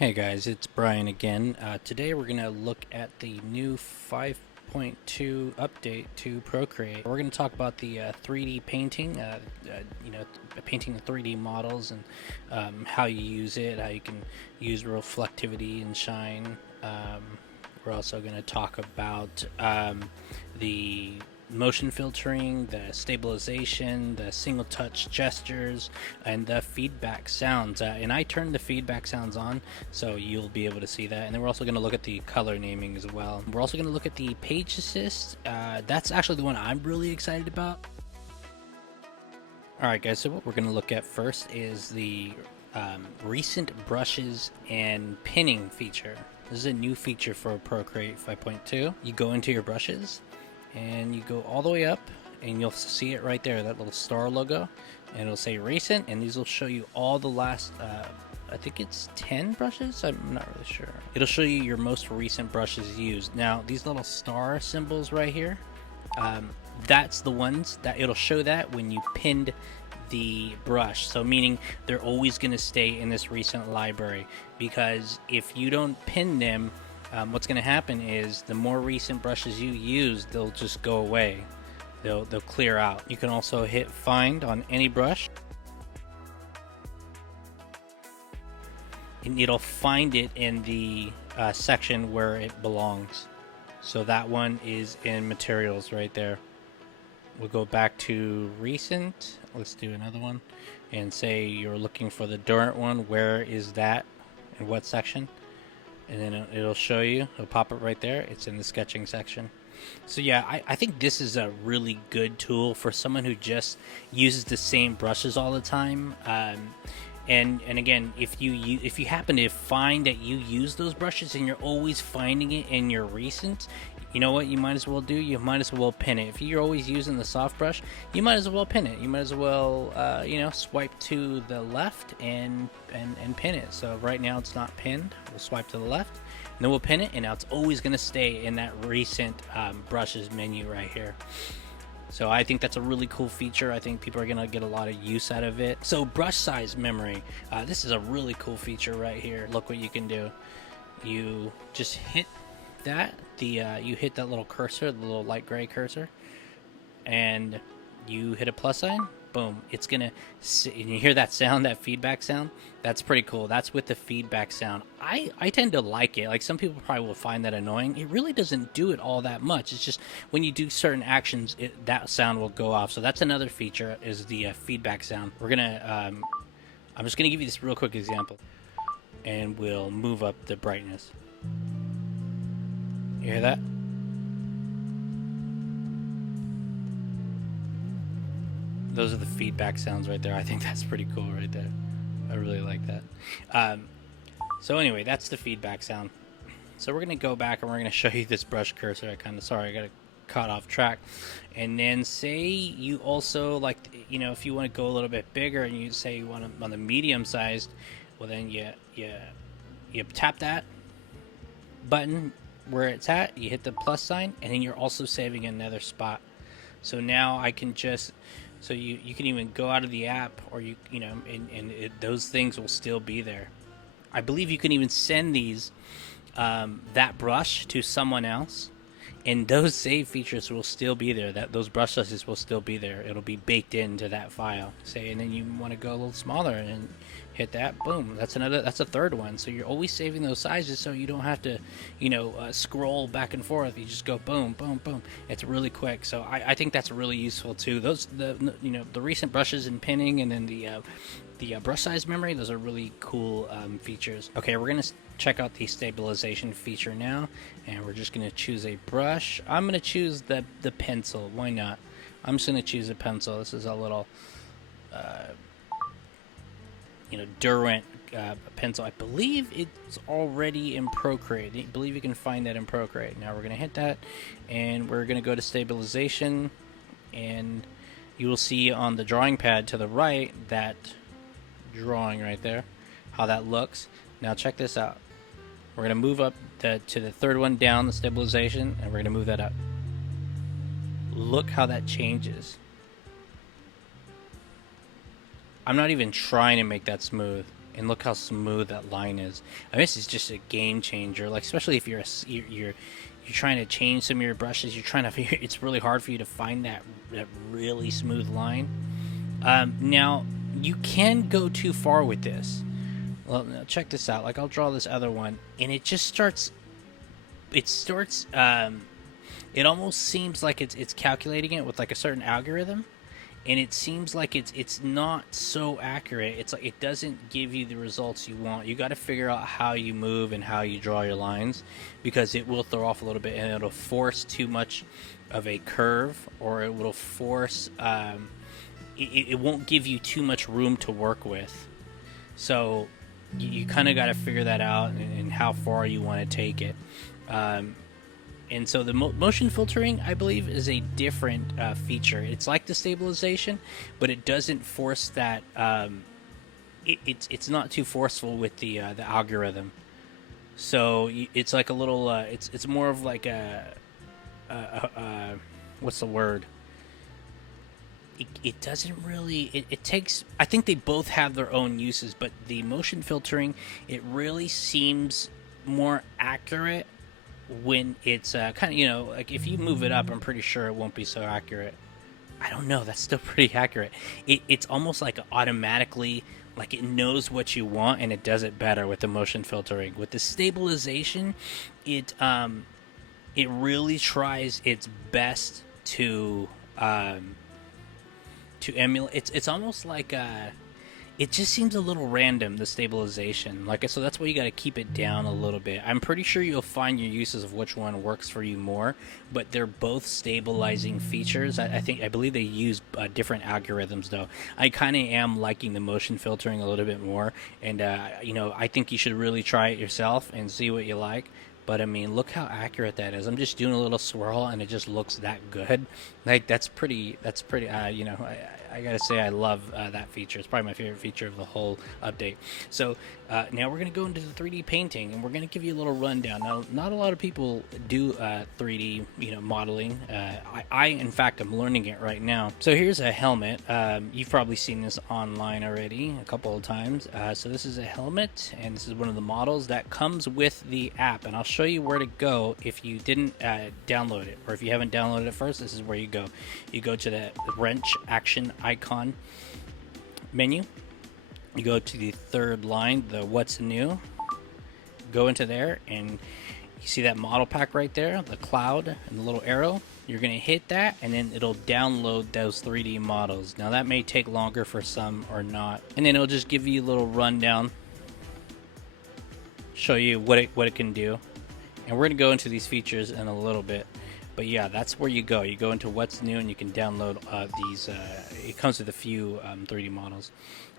Hey guys, it's Brian again. Today we're going to look at the new 5.2 update to Procreate. We're going to talk about the 3D painting, painting the 3D models and how you use it, how you can use reflectivity and shine. We're also going to talk about the motion filtering, the stabilization, the single touch gestures, and the feedback sounds. And I turned the feedback sounds on, so you'll be able to see that. And then we're also going to look at the color naming as well. We're also going to look at the page assist. That's actually the one I'm really excited about. Alright guys, so what we're going to look at first is the recent brushes and pinning feature. This is a new feature for Procreate 5.2. You go into your brushes and you go all the way up and you'll see it right there, that little star logo, and it'll say recent, and these will show you all the last I think it's 10 brushes, I'm not really sure. It'll show you your most recent brushes used. Now these little star symbols right here, that's the ones that it'll show that when you pinned the brush, so meaning they're always going to stay in this recent library, because if you don't pin them, what's going to happen is the more recent brushes you use, they'll just go away. They'll clear out. You can also hit find on any brush, and it'll find it in the section where it belongs. So that one is in materials right there. We'll go back to recent. Let's do another one and say you're looking for the Durant one. Where is that? In what section? And then it'll show you. It'll pop it right there. It's in the sketching section. So yeah, I think this is a really good tool for someone who just uses the same brushes all the time. And again, if you happen to find that you use those brushes and you're always finding it in your recent, you know what you might as well do? You might as well pin it. If you're always using the soft brush, you might as well pin it. You might as well swipe to the left and pin it. So right now it's not pinned. We'll swipe to the left, and then we'll pin it, and now it's always going to stay in that recent brushes menu right here. So I think that's a really cool feature. I think people are going to get a lot of use out of it. So brush size memory. This is a really cool feature right here. Look what you can do. You just hit that. You hit that little cursor, the little light gray cursor, and you hit a plus sign. Boom. It's going to... And you hear that sound, that feedback sound? That's pretty cool. That's with the feedback sound. I tend to like it. Like, some people probably will find that annoying. It really doesn't do it all that much. It's just when you do certain actions, that sound will go off. So that's another feature, is the feedback sound. We're going to... I'm just going to give you this real quick example. And we'll move up the brightness. You hear that? Those are the feedback sounds right there. I think that's pretty cool right there. I really like that. So anyway, that's the feedback sound. So we're going to go back and we're going to show you this brush cursor. I got caught off track. And then say you also like, if you want to go a little bit bigger and you say you want them on the medium sized, well then you tap that button where it's at, you hit the plus sign, and then you're also saving another spot. So now I can just... So you can even go out of the app, or those things will still be there. I believe you can even send these that brush to someone else, and those save features will still be there. Those brush sizes will still be there. It'll be baked into that file. And then you want to go a little smaller and hit that. Boom. That's a third one. So you're always saving those sizes, so you don't have to scroll back and forth. You just go boom, boom, boom. It's really quick. So I think that's really useful too. The recent brushes and pinning, and then the brush size memory, those are really cool features. Okay, we're gonna check out the stabilization feature now, and we're just gonna choose a brush. I'm gonna choose the pencil. Why not? I'm just gonna choose a pencil. This is a little Durant pencil. I believe it's already in Procreate. I believe you can find that in Procreate. Now we're gonna hit that, and we're gonna go to stabilization, and you will see on the drawing pad to the right that drawing right there, how that looks. Now check this out. We're going to move up to the third one down, the stabilization, and we're going to move that up. Look how that changes. I'm not even trying to make that smooth, and look how smooth that line is. I mean, this is just a game changer. Like, especially if you're trying to change some of your brushes, you're trying to figure, it's really hard for you to find that really smooth line. Now you can go too far with this. Well, now check this out. Like, I'll draw this other one, and it just starts. It starts. It almost seems like it's calculating it with like a certain algorithm, and it seems like it's not so accurate. It's like it doesn't give you the results you want. You got to figure out how you move and how you draw your lines, because it will throw off a little bit, and it'll force too much of a curve, or it will force. It won't give you too much room to work with. So you kind of got to figure that out, and how far you want to take it. And so the motion filtering, I believe, is a different feature. It's like the stabilization, but it doesn't force that. It's not too forceful with the algorithm. So it's like a little. It's more of like a what's the word? It doesn't really. It takes. I think they both have their own uses, but the motion filtering, it really seems more accurate when it's kind of, like if you move it up, I'm pretty sure it won't be so accurate. I don't know, that's still pretty accurate. It's almost like automatically, like it knows what you want, and it does it better with the motion filtering. With the stabilization, it really tries its best to emulate. It's almost like it just seems a little random, the stabilization. So that's why you got to keep it down a little bit. I'm pretty sure you'll find your uses of which one works for you more, but they're both stabilizing features. I believe they use different algorithms, though. I kind of am liking the motion filtering a little bit more, and I think you should really try it yourself and see what you like. But I mean, look how accurate that is. I'm just doing a little swirl, and it just looks that good. Like, that's pretty. I gotta say, I love that feature. It's probably my favorite feature of the whole update. So now we're gonna go into the 3D painting, and we're gonna give you a little rundown. Now, not a lot of people do 3D, modeling. I in fact am learning it right now. So here's a helmet. You've probably seen this online already a couple of times. So this is a helmet, and this is one of the models that comes with the app, and I'll show you where to go if you didn't download it, or if you haven't downloaded it first. This is where you go. You go to the wrench action icon menu. You go to the third line, the what's new. Go into there, and you see that model pack right there, the cloud and the little arrow. You're going to hit that, and then it'll download those 3D models. Now that may take longer for some or not, and then it'll just give you a little rundown, show you what it can do. And we're going to go into these features in a little bit. But yeah, that's where you go. You go into what's new, and you can download these. It comes with a few 3D models.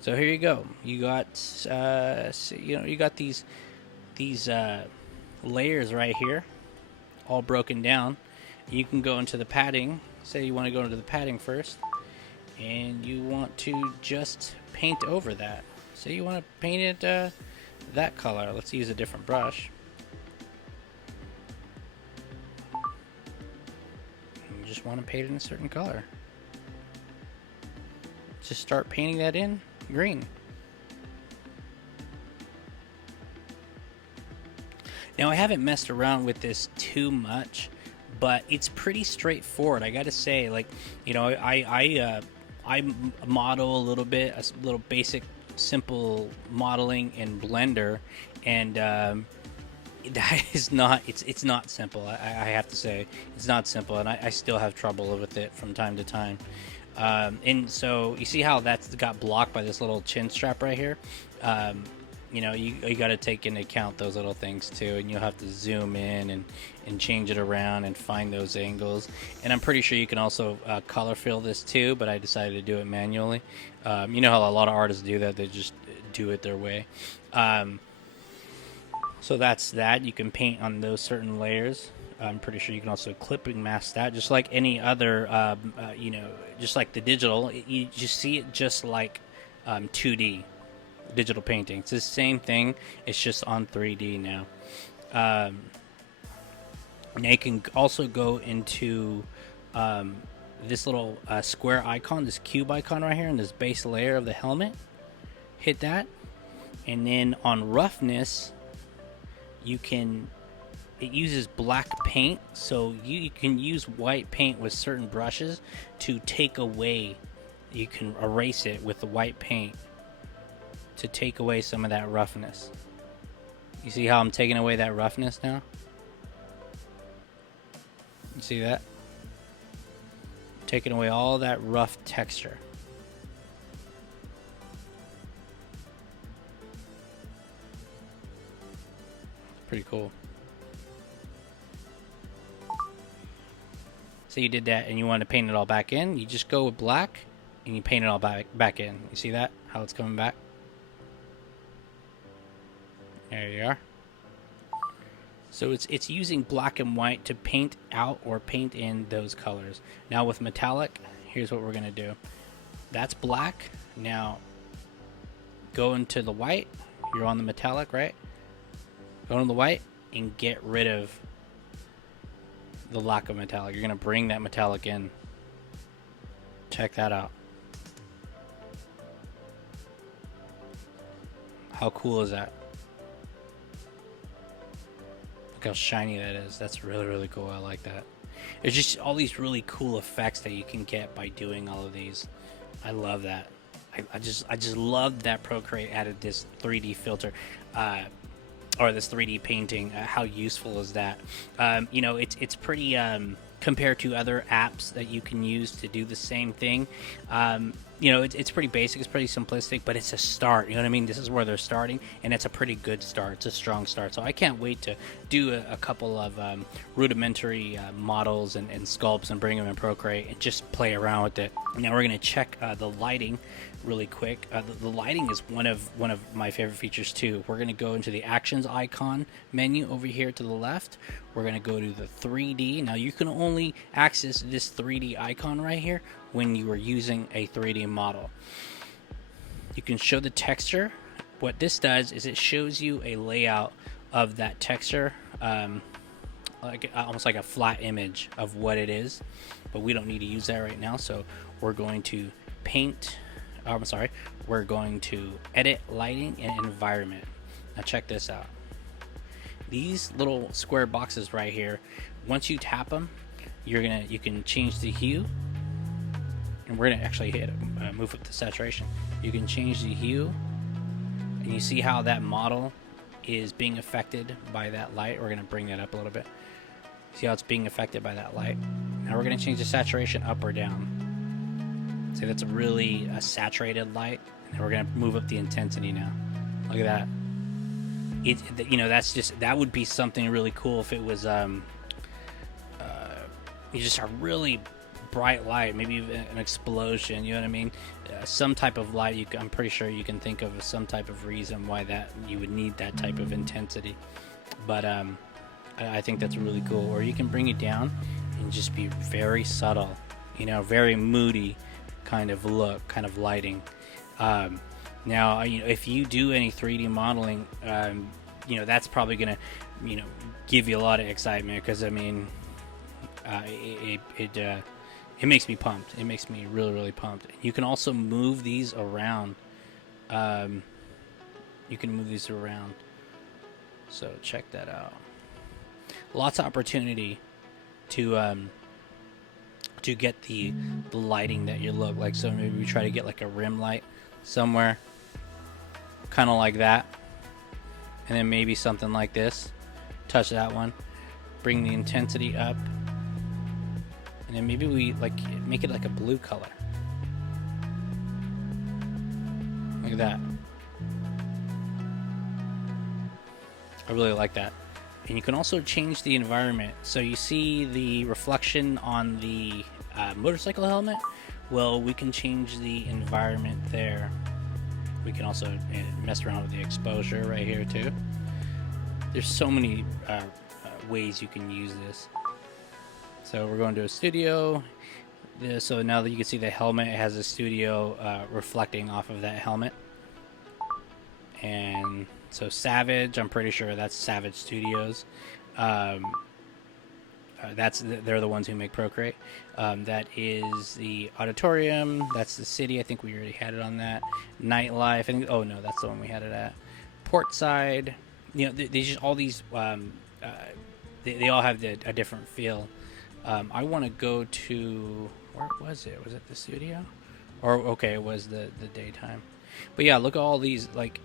So here you go. You got you got these layers right here, all broken down. You can go into the padding. Say you want to go into the padding first, and you want to just paint over that. Say you want to paint it that color. Let's use a different brush. Just want to paint it in a certain color. Just start painting that in green. Now, I haven't messed around with this too much, but it's pretty straightforward. I gotta say, I model a little bit, a little basic, simple modeling in Blender, and that is not. It's not simple. I have to say, it's not simple, and I still have trouble with it from time to time. And so you see how that's got blocked by this little chin strap right here. You got to take into account those little things too, and you'll have to zoom in and change it around and find those angles. And I'm pretty sure you can also color fill this too, but I decided to do it manually. You know how a lot of artists do that; they just do it their way. So that's that. You can paint on those certain layers. I'm pretty sure you can also clip and mask that, just like any other, just like the digital. You just see it just like 2D digital painting. It's the same thing. It's just on 3D now. Now you can also go into this little square icon, this cube icon right here, in this base layer of the helmet. Hit that. And then on roughness, it uses black paint, so you can use white paint with certain brushes to take away, you can erase it with the white paint to take away some of that roughness. You see how I'm taking away that roughness now? You see that? Taking away all that rough texture. Pretty cool. So you did that and you want to paint it all back in, you just go with black and you paint it all back in. You see that? How it's coming back? There you are. So it's using black and white to paint out or paint in those colors. Now with metallic, here's what we're going to do. That's black. Now go into the white. You're on the metallic, right? Go into the white and get rid of the lack of metallic. You're going to bring that metallic in. Check that out. How cool is that? Look how shiny that is. That's really, really cool. I like that. It's just all these really cool effects that you can get by doing all of these. I love that. I just love that Procreate added this 3D filter, or this 3D painting. How useful is that? You know, it's pretty compared to other apps that you can use to do the same thing. You know, it's pretty basic, it's pretty simplistic, but it's a start. You know what I mean? This is where they're starting, and it's a pretty good start. It's a strong start. So I can't wait to do a couple of rudimentary models and sculpts and bring them in Procreate and just play around with it. Now we're going to check the lighting really quick. The lighting is one of my favorite features too. We're going to go into the actions icon menu over here to the left. We're going to go to the 3D. Now you can only access this 3D icon right here when you are using a 3D model. You can show the texture. What this does is it shows you a layout of that texture, like almost like a flat image of what it is, but we don't need to use that right now. So we're going to we're going to edit lighting and environment. Now check this out. These little square boxes right here, once you tap them, you can change the hue, and we're gonna actually hit move up the saturation. You can change the hue, and you see how that model is being affected by that light. We're gonna bring that up a little bit. See how it's being affected by that light. Now we're gonna change the saturation up or down. See, that's a really saturated light, and we're gonna move up the intensity now. Look at that. You know, that would be something really cool if it was just a really bright light, maybe even an explosion. You know what I mean? Some type of light. I'm pretty sure you can think of some type of reason why that you would need that type of intensity. But I think that's really cool. Or you can bring it down and just be very subtle. You know, very moody kind of look, kind of lighting. Now, you know, if you do any 3D modeling, you know, that's probably gonna, you know, give you a lot of excitement, because I mean, it makes me pumped. It makes me really, really pumped. You can also move these around. You can move these around. So check that out. Lots of opportunity to get the lighting that you look like. So maybe we try to get like a rim light somewhere, kind of like that, and then maybe something like this. Touch that one, bring the intensity up, and then maybe we like make it like a blue color. Look at that. I really like that. And you can also change the environment. So you see the reflection on the motorcycle helmet. Well, we can change the environment there. We can also mess around with the exposure right here too. There's so many ways you can use this. So we're going to a studio. So now that you can see the helmet, it has a studio reflecting off of that helmet. And so Savage, I'm pretty sure that's Savage Studios. They're the ones who make Procreate. That is the auditorium. That's the city. I think we already had it on that. Nightlife. Oh no, that's the one we had it at. port side. You know, they just all these. They all have a different feel. I want to go to, where was it? Was it the studio? Or okay, it was the daytime. But yeah, look at all these. Like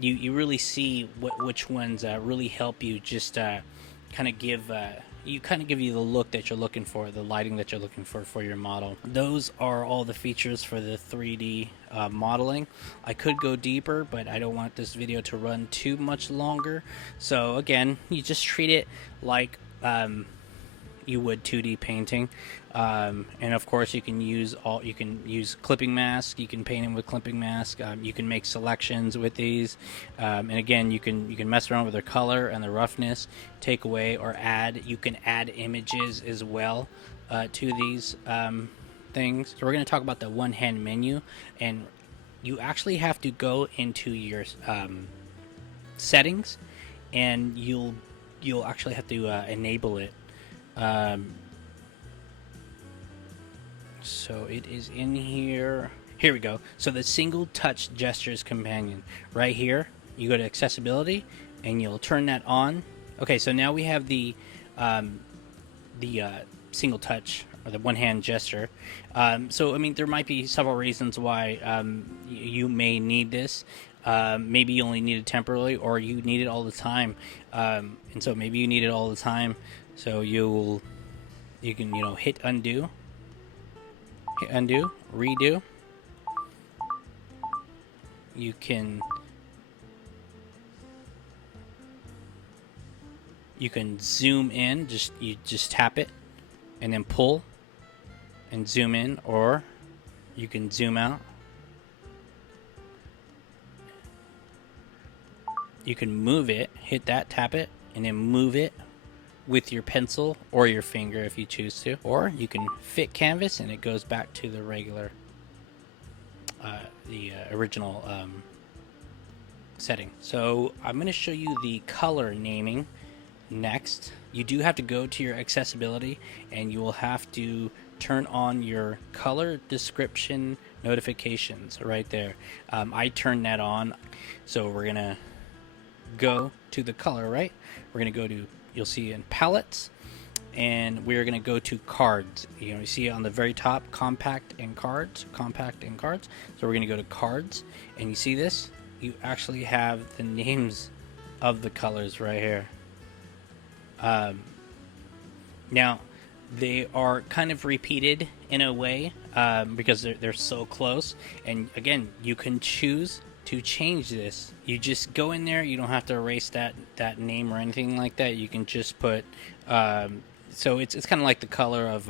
you really see which ones really help you. Just kind of give you the look that you're looking for, the lighting that you're looking for your model. Those are all the features for the 3D modeling. I could go deeper, but I don't want this video to run too much longer. So again, you just treat it like you would 2D painting, and of course you can use clipping mask. You can paint them with clipping mask. You can make selections with these, and again you can mess around with their color and the roughness, take away or add. You can add images as well to these things. So we're going to talk about the one hand menu, and you actually have to go into your settings, and you'll actually have to enable it. So it is in here. Here we go. So the single touch gestures companion right here. You go to accessibility and you'll turn that on. Okay, so now we have the single touch or the one hand gesture. So I mean, there might be several reasons why you may need this. Maybe you only need it temporarily, or you need it all the time. And so maybe you need it all the time. So you can hit undo, redo. You can zoom in. You just tap it and then pull and zoom in, or you can zoom out. You can move it, hit that, tap it, and then move it with your pencil or your finger if you choose to. Or you can fit canvas and it goes back to the regular, original setting. So I'm going to show you the color naming next. You do have to go to your accessibility and you will have to turn on your color description notifications right there. I turned that on. So we're going to go to the color, right? We're going to go to, you'll see in palettes, and we're going to go to cards. You see on the very top, compact and cards. So we're going to go to cards, and you see this? You actually have the names of the colors right here. Now, they are kind of repeated in a way because they're so close. And again, you can choose to change this. You just go in there. You don't have to erase that name or anything like that. You can just put so it's kind of like the color of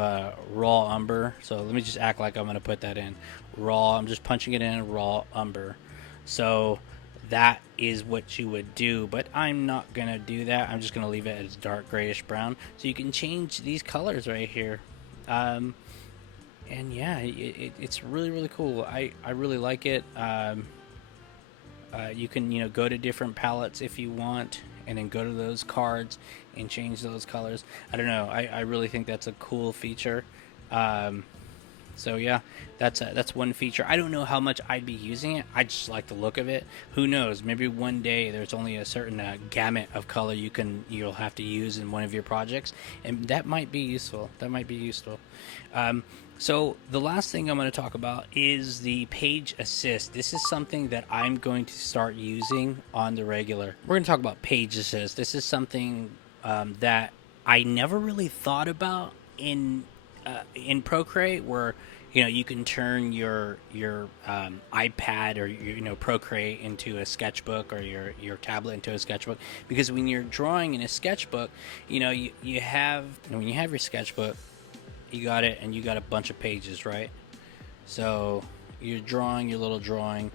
raw umber. So let me just act like I'm going to put that in raw. I'm just punching it in raw umber. So that is what you would do, but I'm not going to do that. I'm just going to leave it as dark grayish brown. So you can change these colors right here. And yeah, it's really, really cool. I really like it. You can go to different palettes if you want, and then go to those cards and change those colors. I don't know. I really think that's a cool feature. So yeah, that's one feature. I don't know how much I'd be using it. I just like the look of it. Who knows? Maybe one day there's only a certain gamut of color you'll have to use in one of your projects, and that might be useful. So the last thing I'm going to talk about is the page assist. This is something that I'm going to start using on the regular. We're going to talk about page assist. This is something that I never really thought about in Procreate, where you can turn your iPad or Procreate into a sketchbook, or your tablet into a sketchbook. Because when you're drawing in a sketchbook, you have, when you have your sketchbook, you got it, and you got a bunch of pages, right? So you're drawing your little drawing,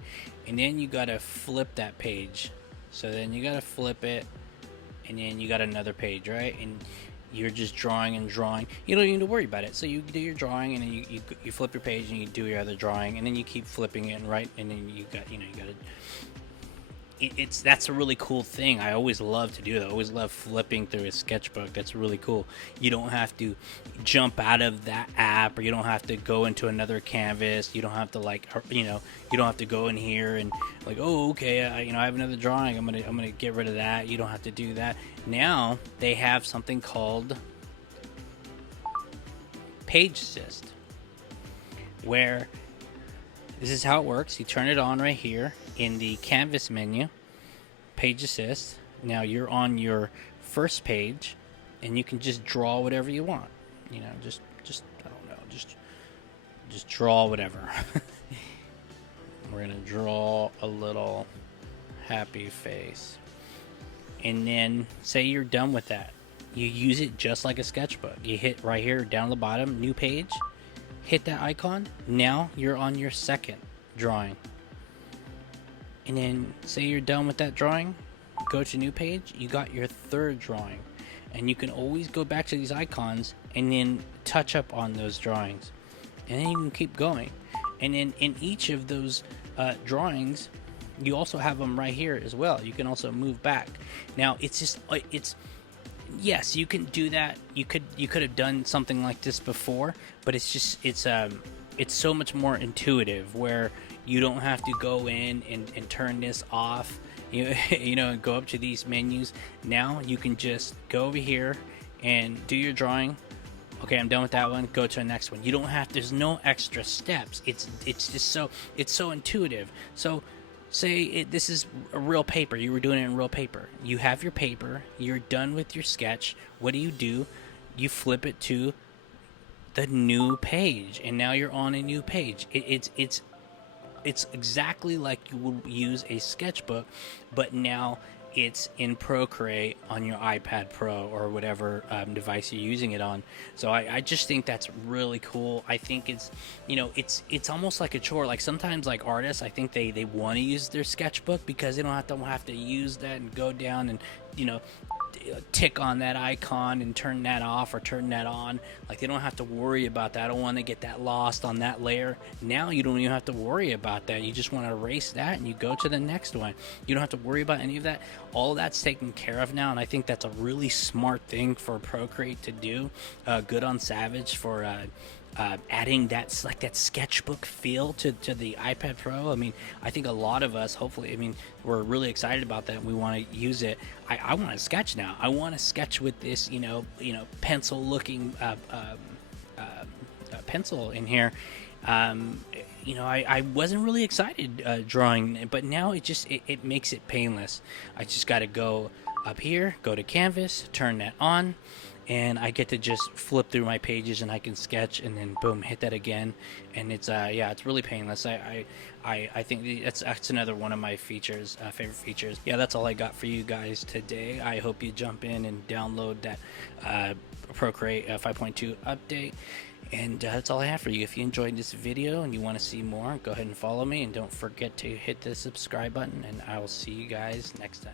and then you got to flip that page. So then you got to flip it, and then you got another page, right? And you're just drawing and drawing. You don't even need to worry about it. So you do your drawing, and then you flip your page, and you do your other drawing, and then you keep flipping it, and then you got to that's a really cool thing. I always love to do that. I always love flipping through a sketchbook. That's really cool. You don't have to jump out of that app, or you don't have to go into another canvas. You don't have to you don't have to go in here and like, oh, okay, I have another drawing. I'm gonna get rid of that. You don't have to do that. Now they have something called Page Assist, where this is how it works. You turn it on right here in the canvas menu, Page Assist. Now you're on your first page, and you can just draw whatever you want. Just I don't know, just draw whatever. We're gonna draw a little happy face, and then say you're done with that. You use it just like a sketchbook. You hit right here down the bottom, new page. Hit that icon. Now you're on your second drawing. And then say you're done with that drawing, go to new page, you got your third drawing. And you can always go back to these icons and then touch up on those drawings. And then you can keep going. And then in each of those drawings, you also have them right here as well. You can also move back. Now yes, you can do that. You could have done something like this before, but it's so much more intuitive, where you don't have to go in and turn this off, and go up to these menus. Now you can just go over here and do your drawing. Okay, I'm done with that one. Go to the next one. You don't have. There's no extra steps. It's so intuitive. So say this is a real paper. You were doing it in real paper. You have your paper. You're done with your sketch. What do? You flip it to the new page, and now you're on a new page. It's exactly like you would use a sketchbook, but now it's in Procreate on your iPad Pro or whatever device you're using it on. So I just think that's really cool. I think it's almost like a chore. Like sometimes, like artists, I think they want to use their sketchbook because they don't have to use that and go down and tick on that icon and turn that off or turn that on. Like they don't have to worry about that. I don't want to get that lost on that layer. Now you don't even have to worry about that. You just want to erase that and you go to the next one. You don't have to worry about any of that. All that's taken care of now, and I think that's a really smart thing for Procreate to do. Good on Savage for adding that sketchbook feel to the iPad Pro. I mean, I think a lot of us, hopefully, we're really excited about that. And we want to use it. I want to sketch now. I want to sketch with this, pencil-looking pencil in here. I wasn't really excited drawing, but now it makes it painless. I just got to go up here, go to Canvas, turn that on, and I get to just flip through my pages and I can sketch, and then boom, hit that again, and it's really painless. I think that's another one of my favorite features. Yeah, that's all I got for you guys today. I hope you jump in and download that Procreate 5.2 update. And that's all I have for you. If you enjoyed this video and you want to see more, go ahead and follow me, and don't forget to hit the subscribe button, and I will see you guys next time.